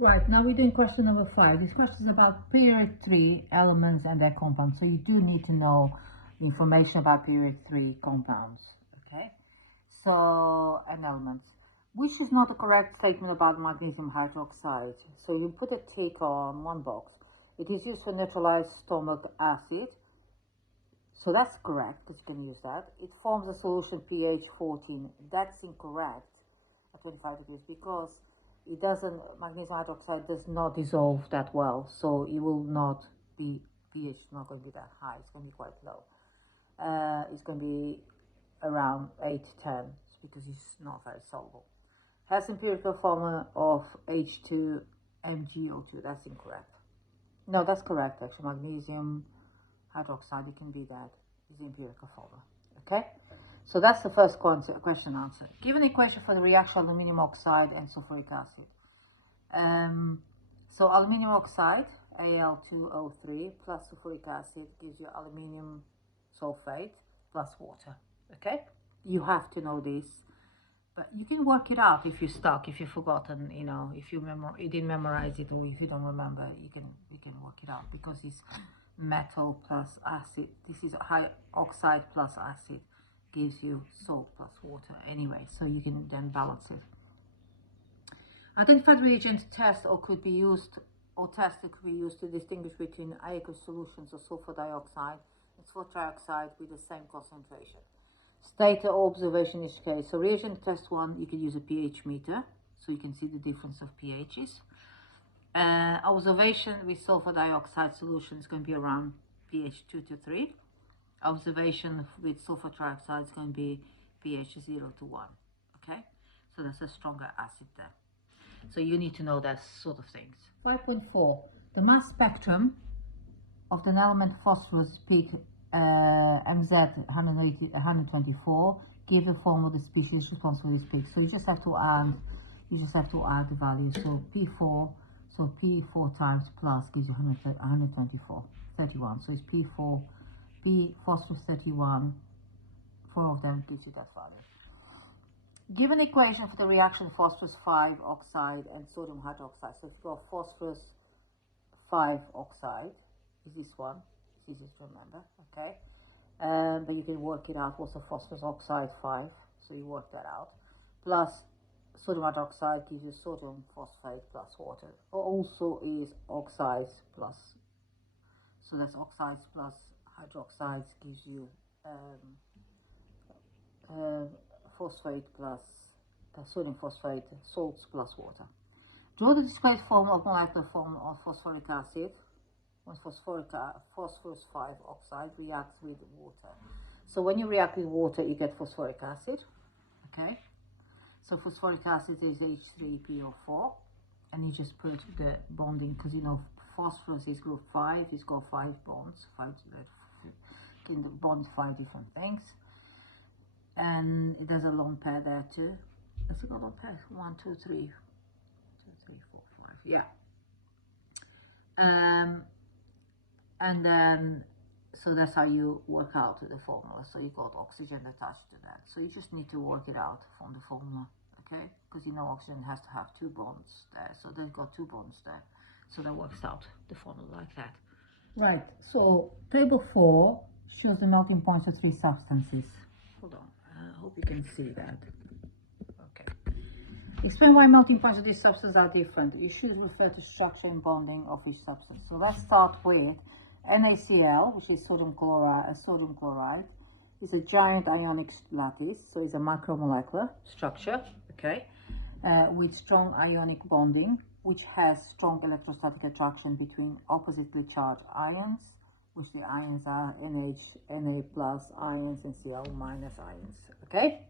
Right, now we're doing question number 5. This question is about period 3 elements and their compounds. So you do need to know information about period 3 compounds. Okay, so and elements. Which is not a correct statement about magnesium hydroxide. So you put a tick on one box. It is used to neutralize stomach acid. So that's correct, because you can use that. It forms a solution pH 14. That's incorrect at 25 degrees because it doesn't, magnesium hydroxide does not dissolve that well. So it will not be, pH is not going to be that high. It's going to be quite low. It's going to be around 8 to 10 because it's not very soluble. Has empirical formula of H2 MgO2. That's incorrect. No, that's correct actually. Magnesium hydroxide, it can be that, is the empirical formula. Okay, so that's the first question answer. Give an equation for the reaction of aluminium oxide and sulfuric acid. So aluminium oxide, Al2O3 plus sulfuric acid gives you aluminium sulfate plus water. Okay, you have to know this, but you can work it out if you're stuck, if you've forgotten, you know, if you didn't memorize it, or if you don't remember, you can work it out because it's metal plus acid. This is high oxide plus acid gives you salt plus water anyway, so you can then balance it. Identified reagent test or could be used, or test that could be used to distinguish between aqueous solutions of sulfur dioxide and sulfur trioxide with the same concentration. State the observation in each case. So reagent test 1, you can use a pH meter, so you can see the difference of pHs. Observation with sulfur dioxide solution is going to be around pH 2 to 3. Observation with sulfur trioxide is going to be pH 0 to 1. Okay, so that's a stronger acid there. So you need to know that sort of things. 5.4. The mass spectrum of the element phosphorus peak MZ 124 give a form of the species responsible for this peak. So you just have to add the value. So P4. So P4 times plus gives you 124, 31. So it's P4, P phosphorus 31, 4 of them gives you that value. Give an equation for the reaction phosphorus 5 oxide and sodium hydroxide. So if you go phosphorus 5 oxide, is this one, it's easy to remember, okay? But you can work it out, what's the phosphorus oxide 5, so you work that out, plus sodium hydroxide gives you sodium phosphate plus water. Also is oxides plus, so that's oxides plus hydroxides gives you phosphate plus sodium phosphate, salts plus water. Draw the discrete form of molecular form of phosphoric acid when phosphorus 5 oxide reacts with water. So when you react with water, you get phosphoric acid, okay? So phosphoric acid is H3PO4, and you just put the bonding, because you know phosphorus is group 5, it's got 5 bonds, can bond 5 different things, and it has a lone pair there too. Has it got a lone pair? 1, 2, 3, 2, 3, 4, 5, yeah. And then, so that's how you work out the formula. So you got oxygen attached to that. So you just need to work it out from the formula, okay? Because you know oxygen has to have 2 bonds there. So they've got 2 bonds there. So that works out the formula like that. Right, so table 4 shows the melting points of 3 substances. Hold on, I hope you can see that. Okay. Explain why melting points of these substances are different. You should refer to structure and bonding of each substance. So let's start with NaCl, which is sodium chloride, is a giant ionic lattice, so it's a macromolecular structure, okay, with strong ionic bonding, which has strong electrostatic attraction between oppositely charged ions, which the ions are Na plus ions and Cl minus ions, okay?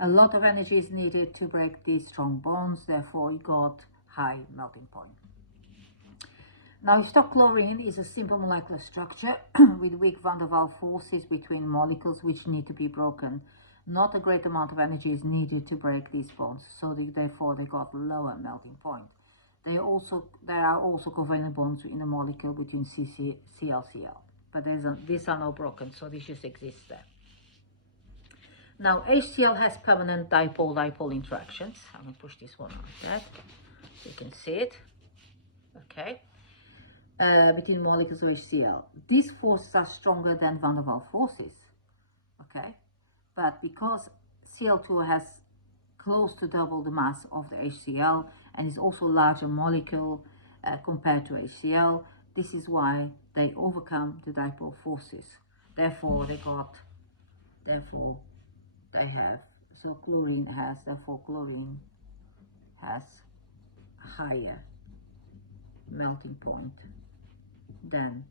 A lot of energy is needed to break these strong bonds, therefore you got high melting point. Now, chlorine is a simple molecular structure with weak van der Waals forces between molecules which need to be broken. Not a great amount of energy is needed to break these bonds, so therefore they got lower melting point. There are also covalent bonds in the molecule between ClCl, but these are not broken, so this just exists there. Now, HCl has permanent dipole-dipole interactions. I'm going to push this one like that. You can see it, okay, between molecules of HCl. These forces are stronger than van der Waals forces, okay, but because Cl2 has close to double the mass of the HCl and is also a larger molecule compared to HCl, this is why they overcome the dipole forces. Therefore they have, so chlorine has, therefore chlorine has higher melting point than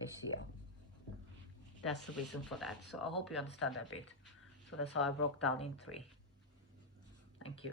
HCl. That's the reason for that. So I hope you understand that bit. So that's how I broke down in 3. Thank you.